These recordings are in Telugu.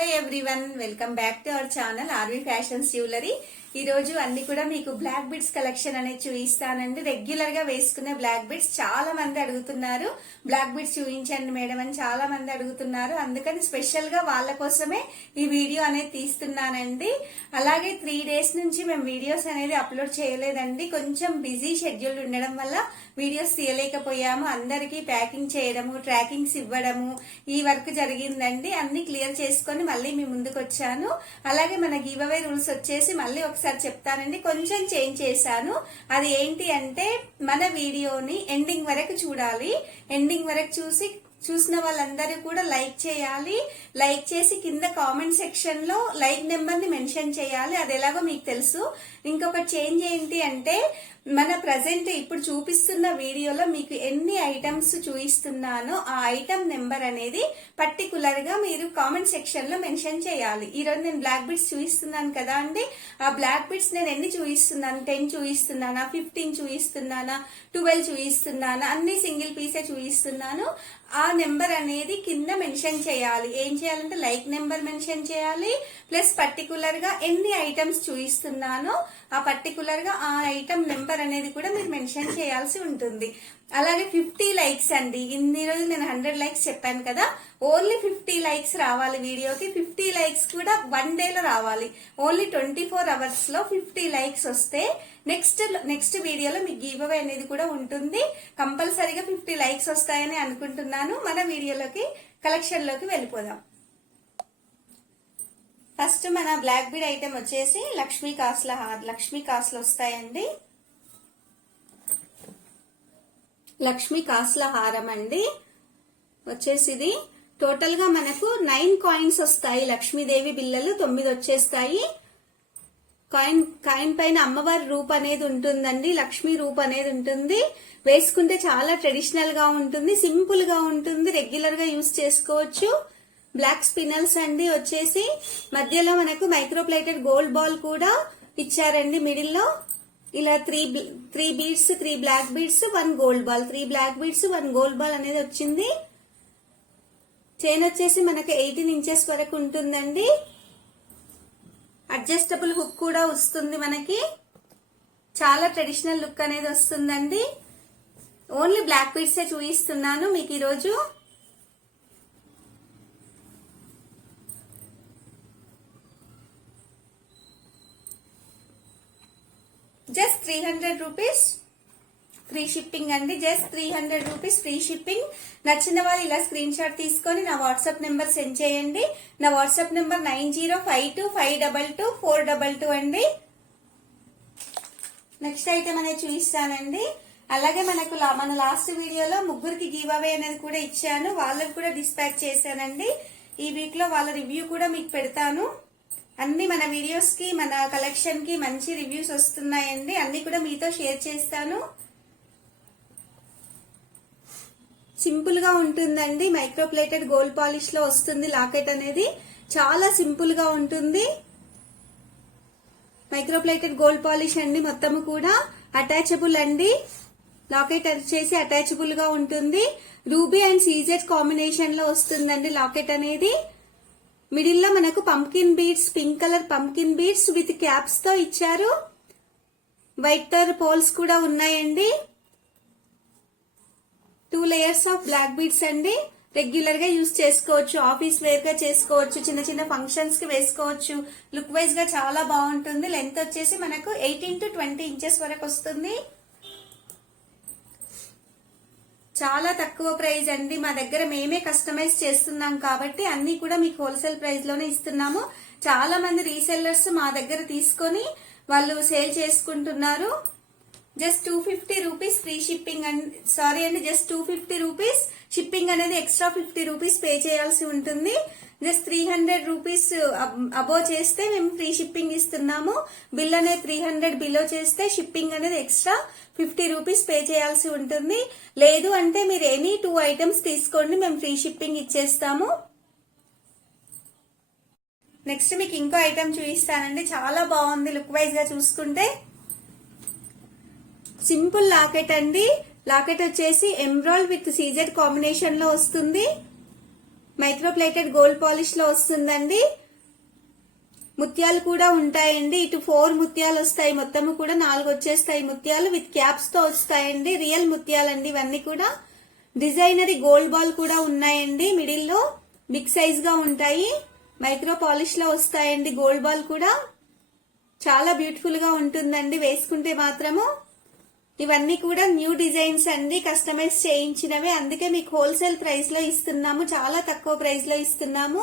Hey everyone, welcome back to our channel RV Fashions Jewelry. ఈ రోజు అన్ని కూడా మీకు బ్లాక్ బిడ్స్ కలెక్షన్ అనేది చూపిస్తానండి. రెగ్యులర్ గా వేసుకునే బ్లాక్ బిడ్స్ చాలా మంది అడుగుతున్నారు. బ్లాక్ బిడ్స్ చూపించండి మేడం అని చాలా మంది అడుగుతున్నారు. అందుకని స్పెషల్ గా వాళ్ళ కోసమే ఈ వీడియో అనేది తీస్తున్నానండి. అలాగే 3 days నుంచి మేము వీడియోస్ అనేది అప్లోడ్ చేయలేదండి. కొంచెం బిజీ షెడ్యూల్ ఉండడం వల్ల వీడియోస్ తీయలేకపోయాము. అందరికి ప్యాకింగ్ చేయడము, ట్రాకింగ్స్ ఇవ్వడము ఈ వర్క్ జరిగిందండి. అన్ని క్లియర్ చేసుకొని మళ్ళీ మీ ముందుకు వచ్చాను. అలాగే మన గివ్ అవే రూల్స్ వచ్చేసి మళ్ళీ ఒకసారి చెప్తానండి. కొంచెం చేంజ్ చేశాను. అది ఏంటి అంటే మన వీడియోని ఎండింగ్ వరకు చూడాలి. ఎండింగ్ వరకు చూసిన వాళ్ళందరూ కూడా లైక్ చేయాలి. లైక్ చేసి కింద కామెంట్ సెక్షన్ లో లైక్ నెంబర్ ని మెన్షన్ చేయాలి. అది ఎలాగో మీకు తెలుసు. ఇంకొక చేంజ్ ఏంటి అంటే మన ప్రజెంట్ ఇప్పుడు చూపిస్తున్న వీడియోలో మీకు ఎన్ని ఐటమ్స్ చూపిస్తున్నానో ఆ ఐటమ్ నెంబర్ అనేది పర్టికులర్ గా మీరు కామెంట్ సెక్షన్ లో మెన్షన్ చేయాలి. ఈ రోజు నేను బ్లాక్ బిడ్స్ చూపిస్తున్నాను కదా అండి. ఆ బ్లాక్ బిడ్స్ నేను ఎన్ని చూపిస్తున్నాను, 10 చూపిస్తున్నానా, 15 చూపిస్తున్నానా, 12 చూపిస్తున్నానా, అన్ని సింగిల్ పీసే చూపిస్తున్నాను. ఆ నెంబర్ అనేది కింద మెన్షన్ చేయాలి. ఏం చేయాలంటే లైక్ నెంబర్ మెన్షన్ చేయాలి. ప్లస్ పర్టికులర్ గా ఎన్ని ఐటమ్స్ చూపిస్తున్నానో ఆ పర్టికులర్ గా ఆ ఐటమ్ నెంబర్ అనేది కూడా మీరు మెన్షన్ చేయాల్సి ఉంటుంది. అలాగే 50 లైక్స్ అండి. ఇన్ని రోజులు నేను 100 లైక్స్ చెప్పాను కదా. ఓన్లీ 50 లైక్స్ రావాలి వీడియోకి. 50 లైక్స్ కూడా 1 డేలో రావాలి. ఓన్లీ 24 hours లో 50 లైక్స్ వస్తే నెక్స్ట్ వీడియోలో మీకు గివ్ అవే అనేది కూడా ఉంటుంది. కంపల్సరీగా 50 లైక్స్ వస్తాయని అనుకుంటున్నాను. మన వీడియోలోకి కలెక్షన్ లోకి వెళ్ళిపోదాం. ఫస్ట్ మన బ్లాక్ బీడ్ ఐటమ్ వచ్చేసి లక్ష్మీ కాసుల వస్తాయండి. లక్ష్మీ కాసుల హారం అండి. వచ్చేసి ఇది టోటల్ గా మనకు 9 కాయిన్స్ వస్తాయి. లక్ష్మీదేవి బిల్లలు 9 వచ్చేస్తాయి. కాయిన్ పైన అమ్మవారి రూప్ అనేది ఉంటుందండి. లక్ష్మీ రూప్ అనేది ఉంటుంది. వేసుకుంటే చాలా ట్రెడిషనల్ గా ఉంటుంది, సింపుల్ గా ఉంటుంది, రెగ్యులర్ గా యూజ్ చేసుకోవచ్చు. బ్లాక్ స్పినల్స్ అండి. వచ్చేసి మధ్యలో మనకు మైక్రోప్లేటెడ్ గోల్డ్ బాల్ కూడా ఇచ్చారండి. మిడిల్ లో ఇలా 3 beads, 3 black beads, 1 gold ball, 3 black beads, 1 gold ball అనేది వచ్చింది. చైన్ వచ్చేసి మనకు 18 inches వరకు ఉంటుందండి. అడ్జస్టబుల్ హుక్ కూడా వస్తుంది మనకి. చాలా ట్రెడిషనల్ లుక్ అనేది వస్తుందండి. ఓన్లీ బ్లాక్ బీడ్సే చూపిస్తున్నాను మీకు ఈరోజు. జస్ట్ 300 రూపీస్ ఫ్రీ షిప్పింగ్ అండి. Just 300 rupees free shipping. నచ్చిన వాళ్ళు ఇలా స్క్రీన్ షాట్ తీసుకొని నా వాట్సాప్ నెంబర్ సెండ్ చేయండి. నా వాట్సాప్ నెంబర్ 9052522422 అండి. నెక్స్ట్ ఐటమ్ అనేది చూపిస్తానండి. అలాగే మన లాస్ట్ వీడియోలో ముగ్గురికి గివ్ అవే అనేది కూడా ఇచ్చాను. వాళ్ళకి కూడా డిస్పాచ్ చేశానండి. ఈ వీక్ లో వాళ్ళ రివ్యూ కూడా మీకు పెడతాను. అన్ని మన వీడియోస్ కి, మన కలెక్షన్ కి మంచి రివ్యూస్ వస్తున్నాయండి. అన్ని కూడా మీతో షేర్ చేస్తాను. సింపుల్ గా ఉంటుందండి. మైక్రోప్లేటెడ్ గోల్డ్ పాలిష్ లో వస్తుంది. లాకెట్ అనేది చాలా సింపుల్ గా ఉంటుంది. మైక్రోప్లేటెడ్ గోల్డ్ పాలిష్ అండి. మొత్తం కూడా అటాచబుల్ అండి. లాకెట్ వచ్చేసి అటాచబుల్ గా ఉంటుంది. రూబీ అండ్ సీజెడ్ కాంబినేషన్ లో వస్తుందండి లాకెట్ అనేది. మిడిల్ లో మనకు pumpkin beads, pink colour pumpkin beads with caps తో ఇచ్చారు. వైట్ కలర్ పోల్స్ కూడా ఉన్నాయండి. 2 layers ఆఫ్ బ్లాక్ బీడ్స్ అండి. రెగ్యులర్ గా యూజ్ చేసుకోవచ్చు, ఆఫీస్ వేర్ గా చేసుకోవచ్చు, చిన్న చిన్న ఫంక్షన్స్ కి వేసుకోవచ్చు. లుక్ వైజ్ గా చాలా బాగుంటుంది. లెంత్ వచ్చేసి మనకు 18 to 20 inches వరకు వస్తుంది. చాలా తక్కువ ప్రైస్ అండి. మా దగ్గర మేమే కస్టమైజ్ చేస్తున్నాం కాబట్టి అన్ని కూడా మీకు హోల్సేల్ ప్రైస్ లోనే ఇస్తున్నాము. చాలా మంది రీసెల్లర్స్ మా దగ్గర తీసుకొని వాళ్ళు సేల్ చేసుకుంటున్నారు. జస్ట్ 250 రూపీస్ ఫ్రీ షిప్పింగ్ అండి. సారీ అండి, జస్ట్ 250 రూపీస్ షిప్పింగ్ అనేది ఎక్స్ట్రా 50 రూపీస్ పే చేయాల్సి ఉంటుంది. జస్ట్ 300 రూపీస్ అబో చేస్తే మేము ఫ్రీ షిప్పింగ్ ఇస్తున్నాము. బిల్ అనేది 300 బిలో చేస్తే షిప్పింగ్ అనేది ఎక్స్ట్రా 50 రూపీస్ పే చేయాల్సి ఉంటుంది. లేదు అంటే మీరు ఎనీ 2 ఐటమ్స్ తీసుకోండి, మేము ఫ్రీ షిప్పింగ్ ఇచ్చేస్తాము. నెక్స్ట్ మీకు ఇంకో ఐటమ్ చూపిస్తానండి. చాలా బాగుంది లుక్ వైజ్ గా చూసుకుంటే. సింపుల్ లాకెట్ అండి. లాకెట్ వచ్చేసి ఎమరాల్డ్ విత్ సీజెడ్ కాంబినేషన్ లో వస్తుంది. మైక్రో ప్లేటెడ్ గోల్డ్ పాలిష్ లో వస్తుందండి. ముత్యాలు కూడా ఉంటాయండి. ఇటు 4 ముత్యాలు వస్తాయి, మొత్తము కూడా 4 వచ్చేస్తాయి ముత్యాలు. విత్ క్యాప్స్ తో వస్తాయండి. రియల్ ముత్యాలండి ఇవన్నీ కూడా. డిజైనరీ గోల్డ్ బాల్ కూడా ఉన్నాయండి. మిడిల్ లో బిగ్ సైజ్ గా ఉంటాయి. మైక్రో పాలిష్ లో వస్తాయండి. గోల్డ్ బాల్ కూడా చాలా బ్యూటిఫుల్ గా ఉంటుందండి వేసుకుంటే మాత్రము. ఇవన్నీ కూడా న్యూ డిజైన్స్ అండి, కస్టమైజ్ చేయించినవే. అందుకే మీకు హోల్సేల్ ప్రైస్ లో ఇస్తున్నాము, చాలా తక్కువ ప్రైస్ లో ఇస్తున్నాము.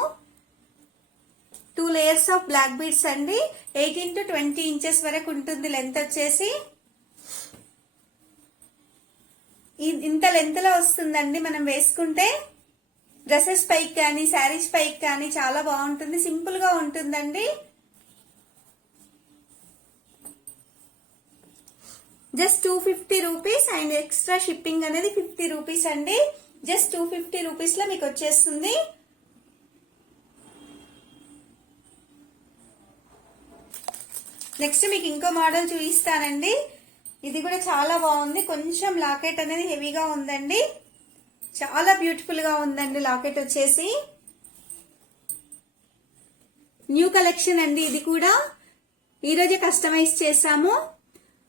2 లేయర్స్ ఆఫ్ బ్లాక్ బీడ్స్ అండి. 18 to 20 ఇంచెస్ వరకు ఉంటుంది లెంత్ వచ్చేసి. ఇంత లెంత్ లో వస్తుందండి మనం వేసుకుంటే. డ్రెస్సెస్ పైకి కానీ శారీస్ పైకి కానీ చాలా బాగుంటుంది, సింపుల్ గా ఉంటుందండి. Just 250 rupees and extra shipping అనేది 50 రూపీస్ అండి. జస్ట్ 250 రూపీస్ లో మీకు వచ్చేస్తుంది. నెక్స్ట్ మీకు ఇంకో మోడల్ చూపిస్తానండి. ఇది కూడా చాలా బాగుంది. కొంచెం లాకెట్ అనేది హెవీగా ఉందండి, చాలా బ్యూటిఫుల్ గా ఉందండి. లాకెట్ వచ్చేసి న్యూ కలెక్షన్ అండి. ఇది కూడా ఈరోజే కస్టమైజ్ చేసాము.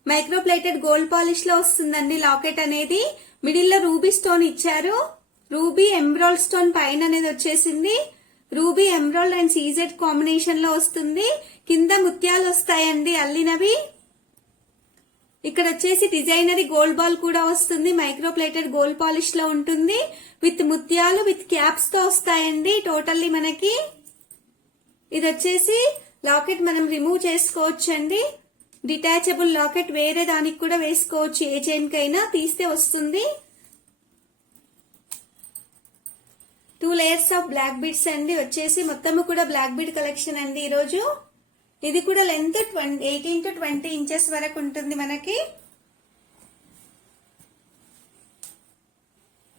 మైక్రో ప్లేటెడ్ గోల్డ్ పాలిష్ లో వస్తుందండి లాకెట్ అనేది. మిడిల్ లో రూబీ స్టోన్ ఇచ్చారు. రూబీ ఎమరాల్డ్ స్టోన్ పైన అనేది వచ్చేసింది. Ruby emerald and CZ combination లో వస్తుంది. కింద ముత్యాలు వస్తాయండి అల్లినవి. ఇక్కడ వచ్చేసి డిజైనరీ గోల్డ్ బాల్ కూడా వస్తుంది. మైక్రో ప్లేటెడ్ గోల్డ్ పాలిష్ లో ఉంటుంది. విత్ ముత్యాలు విత్ క్యాప్స్ తో వస్తాయండి. టోటల్లీ మనకి ఇది వచ్చేసి లాకెట్ మనం రిమూవ్ చేసుకోవచ్చు అండి. డిటాచబుల్ లాకెట్ వేరే దానికి కూడా వేసుకోవచ్చు, ఏ చైన్ కైనా తీస్తే వస్తుంది. 2 లేయర్స్ ఆఫ్ బ్లాక్ బీడ్స్ అండి. వచ్చేసి మొత్తము కూడా బ్లాక్ బీడ్ కలెక్షన్ అండి ఈరోజు. ఇది కూడా లెంత్ 18 to 20 ఇంచెస్ వరకు ఉంటుంది మనకి.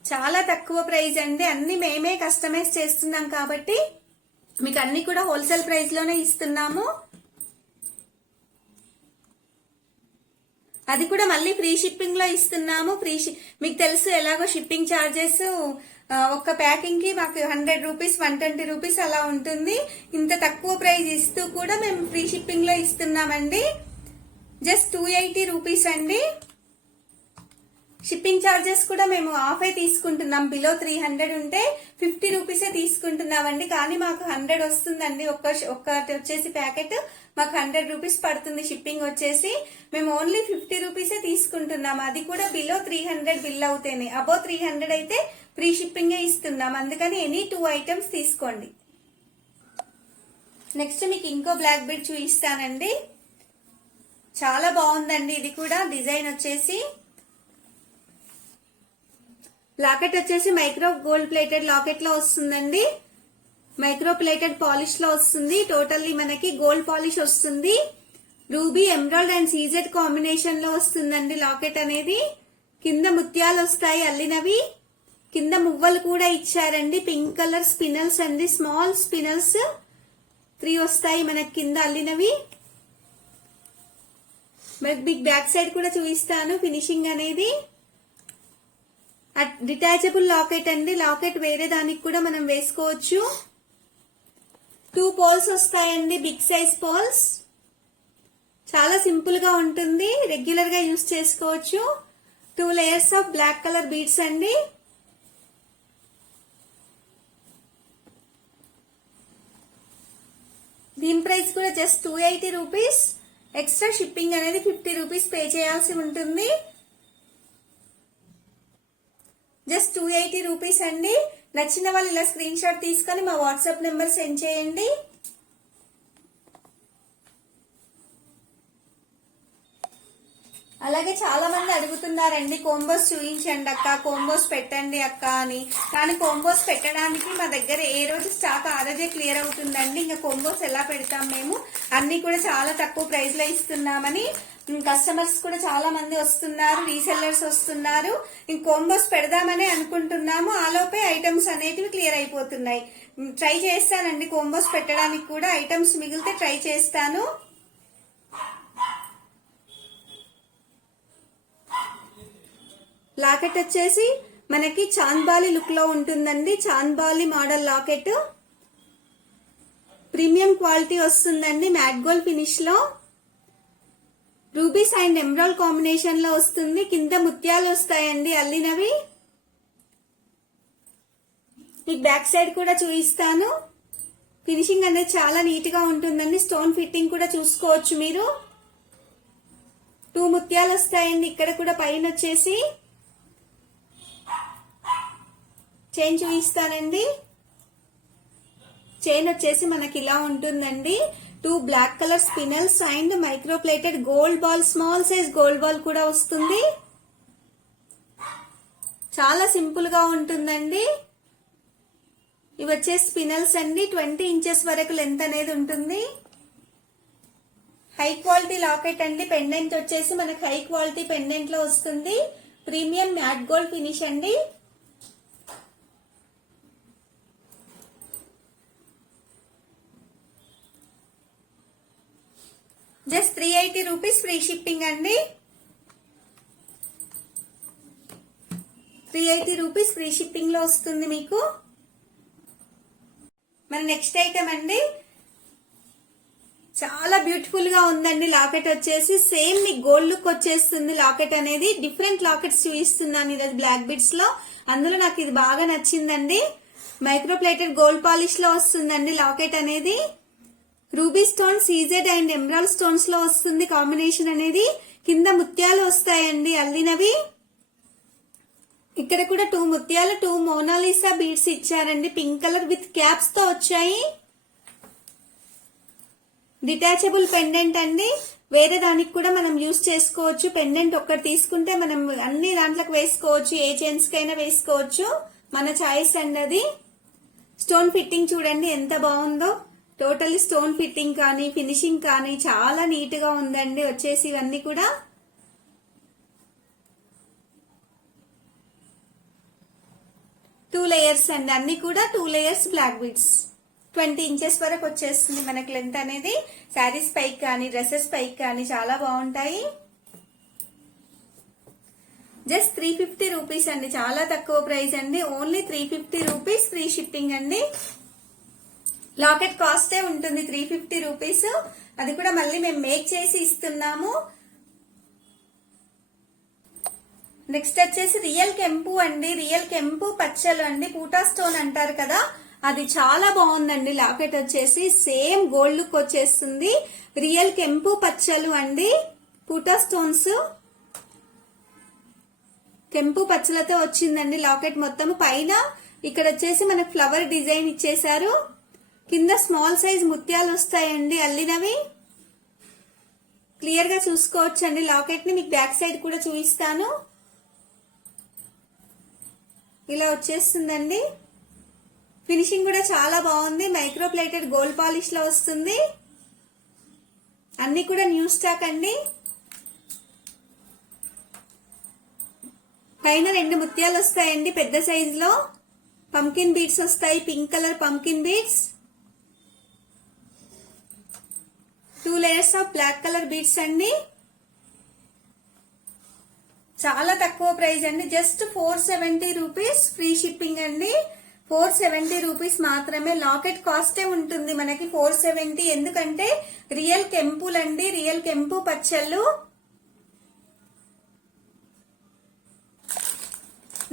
చాలా తక్కువ ప్రైస్ అండి. అన్ని మేమే కస్టమైజ్ చేస్తున్నాం కాబట్టి మీకు అన్ని కూడా హోల్సేల్ ప్రైస్ లోనే ఇస్తున్నాము. అది కూడా మళ్ళీ ఫ్రీ షిప్పింగ్ లో ఇస్తున్నాము. మీకు తెలుసు ఎలాగో షిప్పింగ్ ఛార్జెస్ ఒక్క ప్యాకింగ్ కి మాకు 100 రూపీస్ 120 రూపీస్ అలా ఉంటుంది. ఇంత తక్కువ ప్రైస్ ఇస్తూ కూడా మేము ఫ్రీ షిప్పింగ్ లో ఇస్తున్నామండి. జస్ట్ 280 రూపీస్ అండి. షిప్పింగ్ ఛార్జెస్ కూడా మేము ఆఫే తీసుకుంటున్నాం. బిలో 300 ఉంటే 50 రూపీసే తీసుకుంటున్నామండి. కానీ మాకు 100 వస్తుందండి. ఒక్కటి వచ్చేసి ప్యాకెట్ మాకు 100 రూపీస్ పడుతుంది షిప్పింగ్ వచ్చేసి. మేము ఓన్లీ 50 రూపీసే తీసుకుంటున్నాం. అది కూడా బిలో 300 బిల్ అవుతేనే. అబో 300 అయితే ఫ్రీ షిప్పింగే ఇస్తున్నాం. అందుకని ఎనీ 2 ఐటమ్స్ తీసుకోండి. నెక్స్ట్ మీకు ఇంకో బ్లాక్ బీడ్ చూపిస్తానండి. చాలా బాగుందండి. ఇది కూడా డిజైన్ వచ్చేసి లాకెట్ వచ్చేసి మైక్రో గోల్డ్ ప్లేటెడ్ లాకెట్ లో వస్తుందండి. మైక్రో ప్లేటెడ్ పాలిష్ లో వస్తుంది. టోటల్లీ మనకి గోల్డ్ పాలిష్ వస్తుంది. Ruby emerald and CZ combination లో వస్తుందండి లాకెట్ అనేది. కింద ముత్యాలు వస్తాయి అల్లినవి. కింద మువ్వలు కూడా ఇచ్చారండి. పింక్ కలర్ స్పినల్స్ అండి, స్మాల్ స్పినల్స్ 3 వస్తాయి మనకి కింద అల్లినవి. మీకు బ్యాక్ సైడ్ కూడా చూపిస్తాను ఫినిషింగ్ అనేది. డిటాచబుల్ లాకెట్ అండి. లాకెట్ వేరే దానికి కూడా మనం వేసుకోవచ్చు. 2 పోల్స్ వస్తాయండి, బిగ్ సైజ్ పోల్స్. చాలా సింపుల్ గా ఉంటుంది, రెగ్యులర్ గా యూజ్ చేసుకోవచ్చు. 2 layers of black colour beads అండి. దీని ప్రైస్ కూడా జస్ట్ 280 రూపీస్. ఎక్స్ట్రా షిప్పింగ్ అనేది 50 రూపీస్ పే చేయాల్సి ఉంటుంది. జస్ట్ 280 రూపీస్ అండి. నచ్చిన వాళ్ళు ఇలా స్క్రీన్ షాట్ తీసుకొని మా వాట్సాప్ నెంబర్ సెండ్ చేయండి. అలాగే చాలా మంది అడుగుతున్నారండి కోంబోస్ చూపించండి అక్క, కోంబోస్ పెట్టండి అక్క అని. కానీ కోంబోస్ పెట్టడానికి మా దగ్గర ఏ రోజు స్టాక్ ఆ రోజే క్లియర్ అవుతుందండి. ఇంకా కోంబోస్ ఎలా పెడతాం మేము. అన్ని కూడా చాలా తక్కువ ప్రైస్ లో ఇస్తున్నామని కస్టమర్స్ కూడా చాలా మంది వస్తున్నారు, రీసెల్లర్స్ వస్తున్నారు. ఇంక కోంబోస్ పెడదామని అనుకుంటున్నాము. ఆలోపే ఐటమ్స్ అనేటివి క్లియర్ అయిపోతున్నాయి. ట్రై చేస్తానండి కోంబోస్ పెట్టడానికి కూడా. ఐటమ్స్ మిగిలితే ట్రై చేస్తాను. లాకెట్ వచ్చేసి మనకి చాంద్బాలి లుక్ లో ఉంటుందండి. Chandbali model locket premium quality వస్తుందండి. మ్యాట్ గోల్డ్ ఫినిష్ లో రూబీస్ అండ్ ఎమరాల్డ్ కాంబినేషన్ లో వస్తుంది. కింద ముత్యాలు వస్తాయండి అల్లినవి. మీకు బ్యాక్ సైడ్ కూడా చూపిస్తాను. ఫినిషింగ్ అనేది చాలా నీట్ గా ఉంటుందండి. స్టోన్ ఫిట్టింగ్ కూడా చూసుకోవచ్చు మీరు. 2 ముత్యాలు వస్తాయండి. ఇక్కడ కూడా పైన వచ్చేసి చైన్ చూపిస్తానండి. చైన్ వచ్చేసి మనకి ఇలా ఉంటుందండి. 2 black colour spinels and micro plated gold ball, small size gold ball కూడా వస్తుంది. చాలా సింపుల్ గా ఉంటుందండి. ఇవి వచ్చేసి స్పినల్స్ అండి. 20 ఇంచెస్ వరకు లెంత్ అనేది ఉంటుంది. హై క్వాలిటీ లాకెట్ అండి. పెండెంట్ వచ్చేసి మనకి హై క్వాలిటీ పెండెంట్ లో వస్తుంది. ప్రీమియం మ్యాట్ గోల్డ్ ఫినిష్ అండి. జస్ట్ 380 రూపీస్ ఫ్రీ షిప్పింగ్ అండి. 380 రూపీస్ ఫ్రీ షిప్పింగ్ లో వస్తుంది మీకు. మన నెక్స్ట్ ఐటమ్ అండి. చాలా బ్యూటిఫుల్ గా ఉందండి. లాకెట్ వచ్చేసి సేమ్ మీకు గోల్డ్ లుక్ వచ్చేస్తుంది. లాకెట్ అనేది డిఫరెంట్ లాకెట్స్ చూపిస్తున్నాను ఈరోజు బ్లాక్ బిడ్స్ లో. అందులో నాకు ఇది బాగా నచ్చిందండి. మైక్రో ప్లేటెడ్ గోల్డ్ పాలిష్ లో వస్తుందండి లాకెట్ అనేది. Ruby stone, CZ and emerald stones లో వస్తుంది కాంబినేషన్ అనేది. కింద ముత్యాలు వస్తాయండి అల్లినవి. ఇక్కడ కూడా 2 ముత్యాలు, 2 మోనాలిసా బీడ్స్ ఇచ్చారండి. పింక్ కలర్ విత్ క్యాప్స్ తో వచ్చాయి. డిటాచబుల్ పెండెంట్ అండి. వేరే దానికి కూడా మనం యూజ్ చేసుకోవచ్చు. పెండెంట్ ఒక్కటి తీసుకుంటే మనం అన్ని దాంట్లోకి వేసుకోవచ్చు. ఏ చైన్స్ కైనా వేసుకోవచ్చు. మన చాయిస్ అండి అది. స్టోన్ ఫిట్టింగ్ చూడండి ఎంత బాగుందో. టోటల్లీ స్టోన్ ఫిట్టింగ్ కానీ ఫినిషింగ్ కానీ చాలా నీట్ గా ఉందండి. వచ్చేసి ఇవన్నీ కూడా టూ లేయర్స్ అండి. అన్ని కూడా 2 లేయర్స్ బ్లాక్ బీడ్స్. 20 ఇంచెస్ వరకు వచ్చేస్తుంది మనకి లెంత్ అనేది. శారీస్ పైకి కానీ డ్రెస్సెస్ పైకి కానీ చాలా బాగుంటాయి. జస్ట్ 350 రూపీస్ అండి. చాలా తక్కువ ప్రైస్ అండి. ఓన్లీ 350 రూపీస్ ఫ్రీ షిప్పింగ్ అండి. లాకెట్ కాస్టే ఉంటుంది 350 రూపీస్. అది కూడా మళ్ళీ మేము మేక్ చేసి ఇస్తున్నాము. నెక్స్ట్ వచ్చేసి రియల్ కెంపు అండి. రియల్ కెంపు పచ్చలు అండి. పూటా స్టోన్ అంటారు కదా, అది చాలా బాగుందండి. లాకెట్ వచ్చేసి సేమ్ గోల్డ్ లుక్ వచ్చేస్తుంది. రియల్ కెంపు పచ్చలు అండి. పూటా స్టోన్స్ కెంపు పచ్చలతో వచ్చిందండి లాకెట్ మొత్తం. పైన ఇక్కడ వచ్చేసి మనకు ఫ్లవర్ డిజైన్ ఇచ్చేసారు. కింద స్మాల్ సైజ్ ముత్యాలు వస్తాయండి అల్లినవి. క్లియర్ గా చూసుకోవచ్చు అండి లాకెట్ ని. మీకు బ్యాక్ సైడ్ కూడా చూపిస్తాను. ఇలా వచ్చేస్తుందండి. ఫినిషింగ్ కూడా చాలా బాగుంది. మైక్రో ప్లేటెడ్ గోల్డ్ పాలిష్ లో వస్తుంది. అన్ని కూడా న్యూ స్టాక్ అండి. పైన 2 ముత్యాలు వస్తాయండి పెద్ద సైజ్ లో. పంకిన్ బీడ్స్ వస్తాయి. Pink colour pumpkin beads. 2 layers of black colour beads అండి. చాలా తక్కువ ప్రైస్ అండి. జస్ట్ 470 రూపీస్ ఫ్రీ షిప్పింగ్ అండి. 470 రూపీస్ మాత్రమే. లాకెట్ కాస్టే ఉంటుంది మనకి 470. ఎందుకంటే రియల్ కెంపులండి. రియల్ కెంపు పచ్చళ్ళు.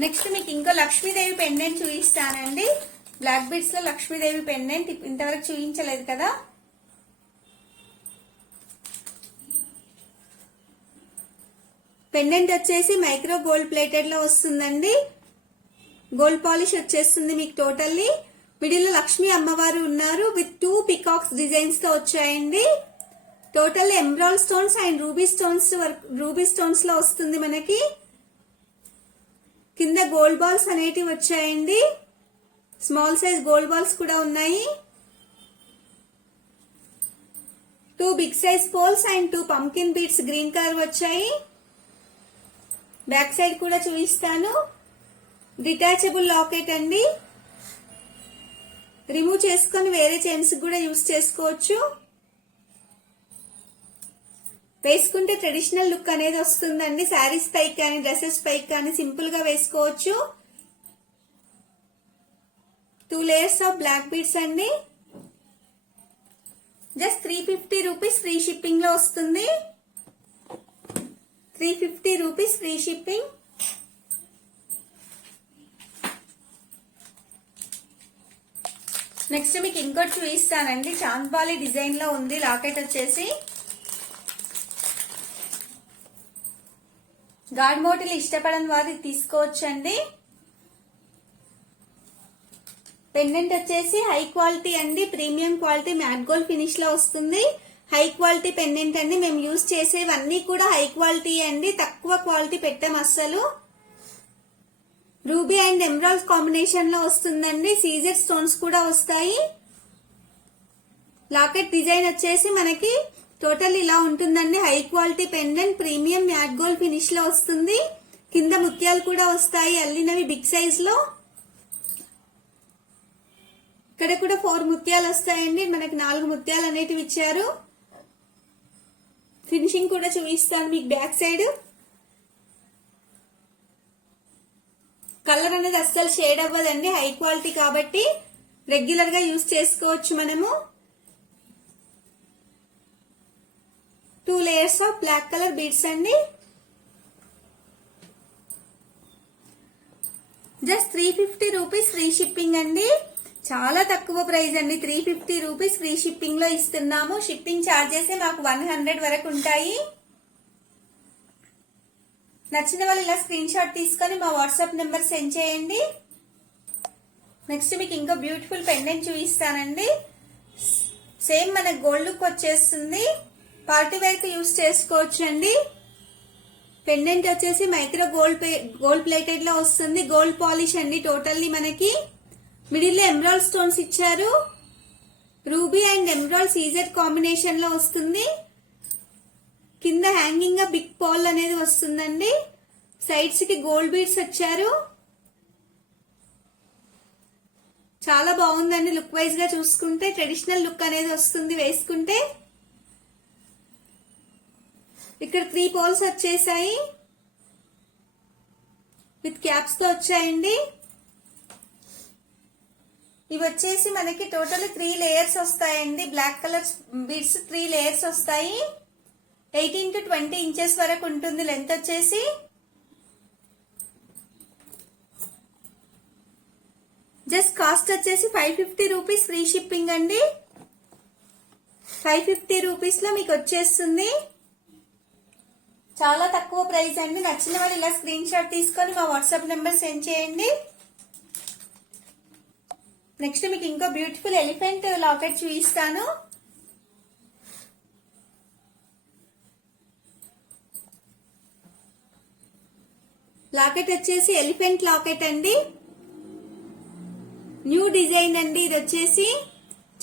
నెక్స్ట్ మీకు ఇంకో లక్ష్మీదేవి పెండెంట్ చూపిస్తానండి. బ్లాక్ బీడ్స్ లో లక్ష్మీదేవి పెండెంట్ ఇంతవరకు చూపించలేదు కదా. పెండెంట్ వచ్చేసి మైక్రో గోల్డ్ ప్లేటెడ్ లో వస్తుందండి. గోల్డ్ పాలిష్ వచ్చేస్తుంది మీకు టోటల్లీ. మిడిల్ లో లక్ష్మీ అమ్మవారు ఉన్నారు విత్ 2 పికాక్స్ డిజైన్స్ తో వచ్చాయండి. Total emerald stones and ruby stones లో వస్తుంది మనకి. కింద గోల్డ్ బాల్స్ అనేటివి వచ్చాయండి. స్మాల్ సైజ్ గోల్డ్ బాల్స్ కూడా ఉన్నాయి. 2 big size poles and 2 pumpkin beads green colour వచ్చాయి. బ్యాక్ సైడ్ కూడా చూపిస్తాను. డిటాచబుల్ లాకెట్ అండి. రిమూవ్ చేసుకొని వేరే చైన్స్ కూడా యూస్ చేసుకోవచ్చు. వేసుకుంటే ట్రెడిషనల్ లుక్ అనేది వస్తుందండి. శారీస్ పైకి కానీ డ్రెస్సెస్ పైకి కానీ సింపుల్ గా వేసుకోవచ్చు. 2 లేయర్స్ ఆఫ్ బ్లాక్ బీడ్స్ అండి. జస్ట్ 350 రూపీస్ ఫ్రీ షిప్పింగ్ లో వస్తుంది. 350 రూపీస్ ఫ్రీ షిప్పింగ్. నెక్స్ట్ మీకు ఇంకోటి చూపిస్తానండి. చాంద్బాలి డిజైన్ లో ఉంది లాకెట్ వచ్చేసి. గాడ్ మోటిల్ ఇష్టపడని వారు తీసుకోవచ్చండి. పెండెంట్ వచ్చేసి హై క్వాలిటీ అండి, premium quality matte gold finish లో వస్తుంది. హై క్వాలిటీ పెండెంట్ అండి. మేము యూజ్ చేసేవన్నీ కూడా హై క్వాలిటీ అండి, తక్కువ క్వాలిటీ పెట్టాం అస్సలు. రూబీ అండ్ ఎమరాల్డ్ కాంబినేషన్ లో వస్తుందండి. సీజర్ స్టోన్స్ కూడా వస్తాయి. లాకెట్ డిజైన్ వచ్చేసి మనకి టోటల్ ఇలా ఉంటుందండి. High quality pendant premium matte gold finish లో వస్తుంది. కింద ముత్యాలు కూడా వస్తాయి అల్లినవి బిగ్ సైజ్ లో. ఇక్కడ కూడా 4 ముత్యాలు వస్తాయండి. మనకి 4 ముత్యాలు అనేటివి ఇచ్చారు. ఫినిషింగ్ కూడా చూపిస్తాను మీకు బ్యాక్ సైడ్. కలర్ అనేది అస్సలు షేడ్ అవ్వదండి, హై క్వాలిటీ కాబట్టి రెగ్యులర్ గా యూజ్ చేసుకోవచ్చు మనము. 2 layers of black colour beads అండి. జస్ట్ 350 రూపీస్ ఫ్రీ షిప్పింగ్ అండి. చాలా తక్కువ ప్రైస్ అండి. 350 రూపీస్ ఫ్రీ షిప్పింగ్ లో ఇస్తున్నాము. షిప్పింగ్ ఛార్జెస్ మాకు 100 వరకు ఉంటాయి. నచ్చిన వాళ్ళు ఇలా స్క్రీన్ షాట్ తీసుకొని మా వాట్సాప్ నెంబర్ సెండ్ చేయండి. నెక్స్ట్ మీకు ఇంకా బ్యూటిఫుల్ పెండెంట్ చూపిస్తానండి. సేమ్ మన గోల్డ్ లుక్ వచ్చేస్తుంది. పార్టీ వేర్ కు యూజ్ చేసుకోవచ్చు అండి. పెండెంట్ వచ్చేసి మైక్రో గోల్డ్ ప్లేటెడ్ లో వస్తుంది. గోల్డ్ పాలిష్ అండి టోటల్లీ. మనకి మిడిల్ లో ఎమరాల్డ్ స్టోన్స్ ఇచ్చారు. రూబీ అండ్ ఎమరాల్డ్ సీజర్ కాంబినేషన్ లో వస్తుంది. కింద హ్యాంగింగ్ గా బిగ్ పాల్ అనేది వస్తుందండి. సైడ్స్ కి గోల్డ్ బీడ్స్ వచ్చారు. చాలా బాగుందండి. లుక్ వైజ్ గా చూసుకుంటే ట్రెడిషనల్ లుక్ అనేది వస్తుంది వేసుకుంటే. ఇక్కడ 3 పోల్స్ వచ్చేసాయి, విత్ క్యాప్స్ తో వచ్చాయండి. ఇవి వచ్చేసి మనకి టోటల్ 3 లేయర్స్ వస్తాయండి. బ్లాక్ కలర్ బీడ్స్ 3 లేయర్స్ వస్తాయి. 18 to 20 ఇంచెస్ వరకు ఉంటుంది లెంత్ వచ్చేసి. జస్ట్ కాస్ట్ వచ్చేసి 550 రూపీస్ ఫ్రీ షిప్పింగ్ అండి. 550 రూపీస్ లో మీకు వచ్చేస్తుంది. చాలా తక్కువ ప్రైస్ అండి. నచ్చిన వాళ్ళు ఇలా స్క్రీన్ షాట్ తీసుకొని మా వాట్సాప్ నెంబర్ సెండ్ చేయండి. నెక్స్ట్ మీకు ఇంకో బ్యూటిఫుల్ ఎలిఫెంట్ లాకెట్ చూపిస్తాను. లాకెట్ వచ్చేసి ఎలిఫెంట్ లాకెట్ అండి. న్యూ డిజైన్ అండి. ఇది వచ్చేసి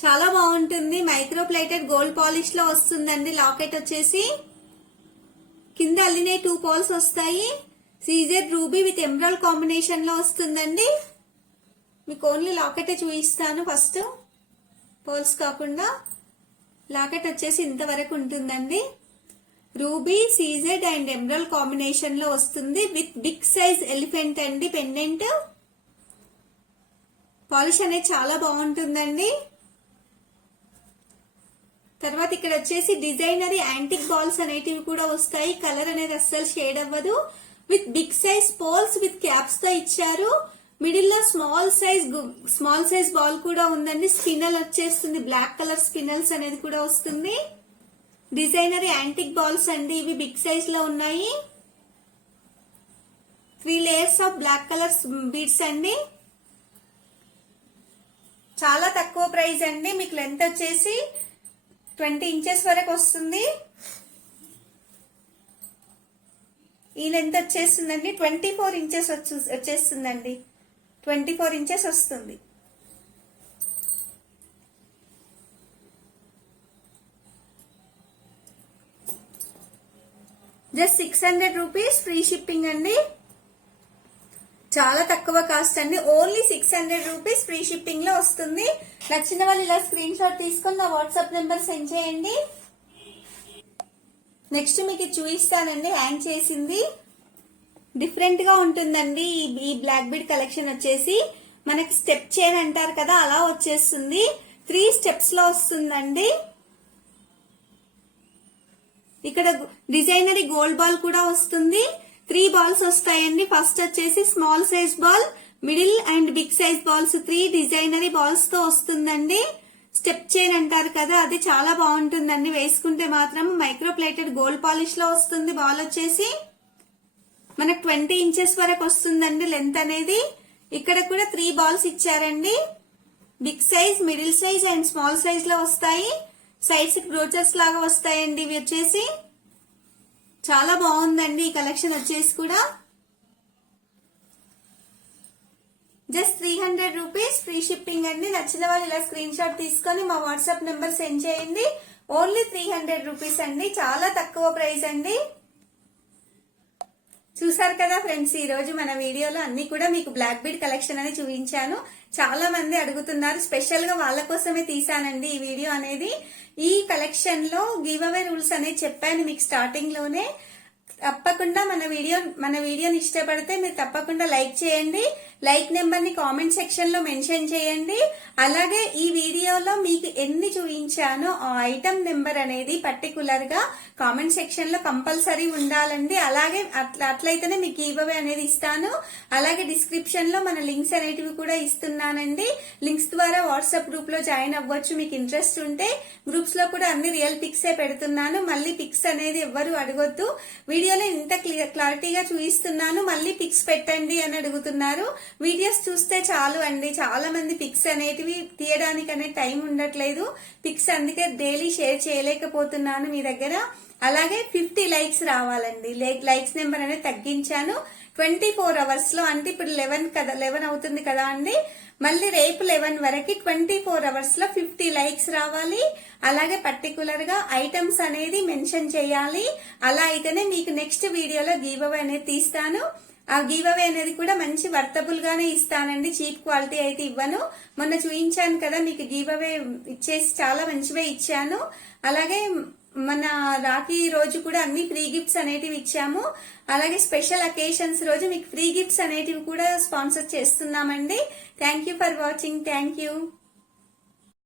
చాలా బాగుంటుంది. మైక్రో ప్లేటెడ్ గోల్డ్ పాలిష్ లో వస్తుందండి. లాకెట్ వచ్చేసి కింద అల్లినే 2 పోల్స్ వస్తాయి. సీజర్ రూబీ విత్ ఎమరాల్డ్ కాంబినేషన్ లో వస్తుందండి. మీకు ఓన్లీ లాకెటే చూపిస్తాను ఫస్ట్, పోల్స్ కాకుండా. లాకెట్ వచ్చేసి ఇంతవరకు ఉంటుందండి. Ruby CZ and emerald combination లో వస్తుంది. విత్ బిగ్ సైజ్ ఎలిఫెంట్ అండి పెండెంట్. పాలిష్ అనేది చాలా బాగుంటుందండి. తర్వాత ఇక్కడ వచ్చేసి డిజైనరీ యాంటిక్ బాల్స్ అనేటివి కూడా వస్తాయి. కలర్ అనేది అస్సలు షేడ్ అవ్వదు. With big size poles with caps తో ఇచ్చారు. మిడిల్ లో స్మాల్ సైజ్ బాల్ కూడా ఉందండి. స్పిన్నల్ వచ్చేస్తుంది. బ్లాక్ కలర్ స్పిన్నల్స్ అనేది కూడా వస్తుంది. డిజైనరీ యాంటిక్ బాల్స్ అండి. ఇవి బిగ్ సైజ్ లో ఉన్నాయి. 3 layers of black colour beads అండి. చాలా తక్కువ ప్రైస్ అండి. మీకు లెంత్ వచ్చేసి 20 ఇంచెస్ వరకు వస్తుంది. ఈ లెంత్ వచ్చేస్తుందండి 24 ఇంచెస్ వచ్చేస్తుందండి. 24 ఇంచెస్ వస్తుంది. జస్ట్ 600 రూపీస్ ఫ్రీ షిప్పింగ్ అండి. చాలా తక్కువ కాస్ట్ అండి. ఓన్లీ 600 రూపీస్ ఫ్రీ షిప్పింగ్ లో వస్తుంది. నచ్చిన వాళ్ళు ఇలా స్క్రీన్ షాట్ తీసుకొని నా వాట్సాప్ నెంబర్ సెండ్ చేయండి. నెక్స్ట్ మీకు చూపిస్తానండి. హ్యాంగ్ చేసింది డిఫరెంట్ గా ఉంటుందండి. ఈ బ్లాక్ బీడ్ కలెక్షన్ వచ్చేసి మనకి స్టెప్ చైన్ అంటారు కదా అలా వచ్చేస్తుంది. 3 స్టెప్స్ లో వస్తుందండి. ఇక్కడ డిజైనరీ గోల్డ్ బాల్ కూడా వస్తుంది. 3 బాల్స్ వస్తాయండి. ఫస్ట్ వచ్చేసి small size ball, middle and big size balls 3 designer balls తో వస్తుందండి. స్టెప్ చైన్ అంటారు కదా అది చాలా బాగుంటుందండి. వేసుకుంటే మాత్రం మైక్రో ప్లేటెడ్ గోల్డ్ పాలిష్ లో వస్తుంది. బాల్ వచ్చేసి మనకు 20 ఇంచెస్ వరకు వస్తుందండి లెంత్ అనేది. ఇక్కడ కూడా 3 బాల్స్ ఇచ్చారండి. Big size, middle size and small size లో వస్తాయి. సైడ్స్ బ్రోచర్స్ లాగా వస్తాయండి. ఇవి వచ్చేసి చాలా బాగుందండి ఈ కలెక్షన్ వచ్చేసి కూడా. జస్ట్ 300 రూపీస్ ఫ్రీ షిప్పింగ్ అండి. నచ్చిన వాళ్ళు ఇలా స్క్రీన్ షాట్ తీసుకొని మా వాట్సాప్ నెంబర్ సెండ్ చేయండి. ఓన్లీ 300 రూపీస్ అండి, చాలా తక్కువ ప్రైస్ అండి. చూసారు కదా ఫ్రెండ్స్, ఈ రోజు మన వీడియోలో అన్ని కూడా మీకు బ్లాక్ బీడ్ కలెక్షన్ అని చూపించాను. చాలా మంది అడుగుతున్నారు, స్పెషల్ గా వాళ్ళ కోసమే తీసానండి ఈ వీడియో అనేది. ఈ కలెక్షన్ లో గివ్ అవే రూల్స్ అనేది చెప్పాను మీకు స్టార్టింగ్ లోనే. తప్పకుండా మన వీడియోని ఇష్టపడితే మీరు తప్పకుండా లైక్ చేయండి. లైక్ నెంబర్ ని కామెంట్ సెక్షన్ లో మెన్షన్ చేయండి. అలాగే ఈ వీడియోలో మీకు ఎన్ని చూపించానో ఆ ఐటమ్ నెంబర్ అనేది పర్టికులర్ గా కామెంట్ సెక్షన్ లో కంపల్సరీ ఉండాలండి. అలాగే అట్లయితేనే మీకు గివ్ అవే అనేది ఇస్తాను. అలాగే డిస్క్రిప్షన్ లో మన లింక్స్ అనేటివి కూడా ఇస్తున్నానండి. లింక్స్ ద్వారా వాట్సాప్ గ్రూప్ లో జాయిన్ అవ్వచ్చు మీకు ఇంట్రెస్ట్ ఉంటే. గ్రూప్స్ లో కూడా అన్ని రియల్ పిక్స్ పెడుతున్నాను. మళ్ళీ పిక్స్ అనేది ఎవ్వరు అడగొద్దు. వీడియోలో ఇంత క్లారిటీగా చూపిస్తున్నాను, మళ్ళీ పిక్స్ పెట్టండి అని అడుగుతున్నారు. వీడియోస్ చూస్తే చాలు అండి. చాలా మంది పిక్స్ అనేటివి తీయడానికి అనేది టైం ఉండట్లేదు. పిక్స్ అందుకే డైలీ షేర్ చేయలేకపోతున్నాను మీ దగ్గర. అలాగే 50 లైక్స్ రావాలండి. లైక్స్ నెంబర్ అనేది తగ్గించాను. 24 అవర్స్ లో, అంటే ఇప్పుడు 11 అవుతుంది కదా అండి, మళ్ళీ రేపు 11 వరకు 24 అవర్స్ లో 50 లైక్స్ రావాలి. అలాగే పర్టికులర్ గా ఐటమ్స్ అనేది మెన్షన్ చేయాలి. అలా అయితేనే మీకు నెక్స్ట్ వీడియోలో గివ్ అవే అనేది తీస్తాను. ఆ గివ్ అవే అనేది కూడా మంచి వర్తబుల్ గానే ఇస్తానండి, చీప్ క్వాలిటీ అయితే ఇవ్వను. మొన్న చూపించాను కదా మీకు గివ్ అవే ఇచ్చేసి, చాలా మంచివే ఇచ్చాను. అలాగే మన రాఖీ రోజు కూడా అన్ని ఫ్రీ గిఫ్ట్స్ అనేటివి ఇచ్చాము. అలాగే స్పెషల్ అకేషన్స్ రోజు మీకు ఫ్రీ గిఫ్ట్స్ అనేటివి కూడా స్పాన్సర్ చేస్తున్నామండి. Thank you for watching. Thank you.